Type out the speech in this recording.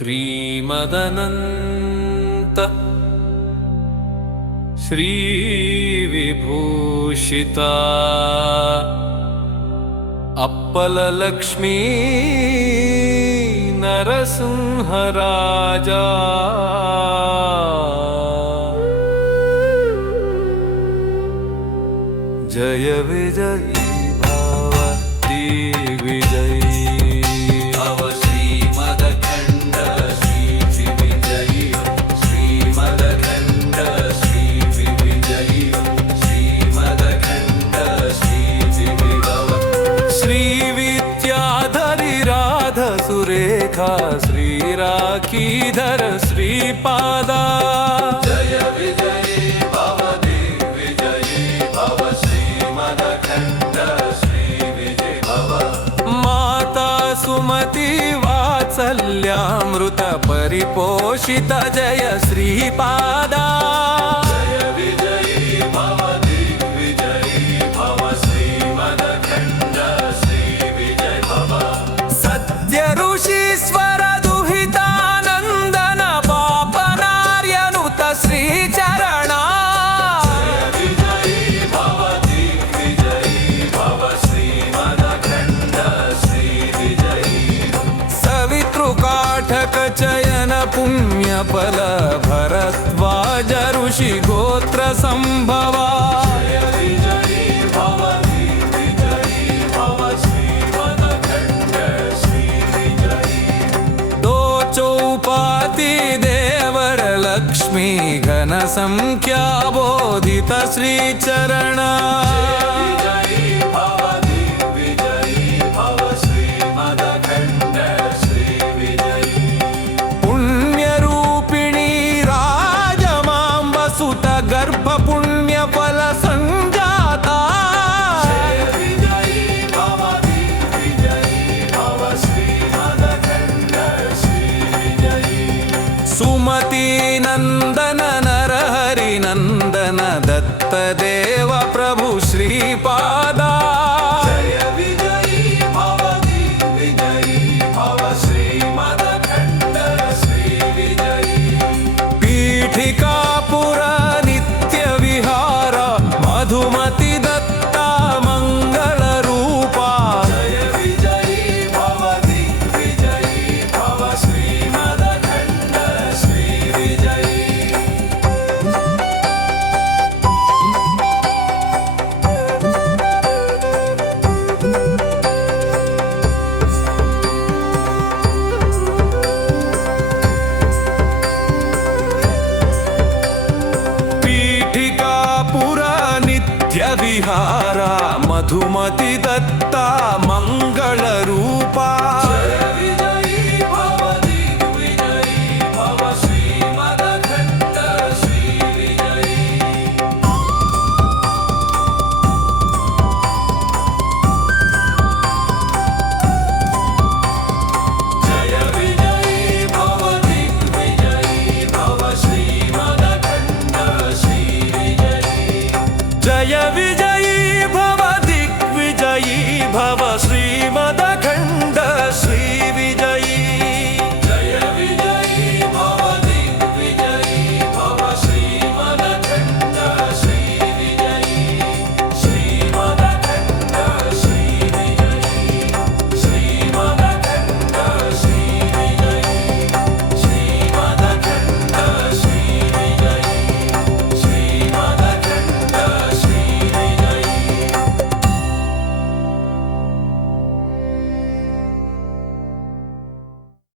श्रीमदनन्त श्रीविभूषिता अप्पललक्ष्मी नरसिंहराजा जय विजयी भव दिग्विजयी भव श्रीमदखण्ड श्रीविजयी श्रीमदखण्ड श्रीविजयी श्रीमदखण्ड श्रीविभव श्रीविद्याधरी राध सुरेखा श्रीराखीधर श्रीपादा जय विजयी भव दिग्विजयी भव श्रीमदखण्ड श्रीविजयी भव माता सुमति वात्सल्यामृत परिपोषित जय श्रीपादा जय विजयी भव दिग्विजयी भव श्रीमदखण्ड श्रीविजयी भव सत्य ऋषीश्वर दुहितानन्दन पापनार्यनुत श्रीचरणा चयन पुण्य फल भरद्वाज ऋषि गोत्र संभवा दो चौपाती देवर लक्ष्मी घन संख्या बोधित श्री चरण गर्भ पुण्य फल संजाता सुमति नंदन नर हरि नंदन दत्त देव प्रभु श्रीपादा जय विजयी भव दिग्विजयी भव श्रीमदखण्ड श्रीविजयी पीठिका मधुमति दत्ता मंगल रूपा जय विजयी भव दिग्विजयी भव श्रीमदखण्ड श्रीविजयी पीठिका विहारा मधुमति दत्त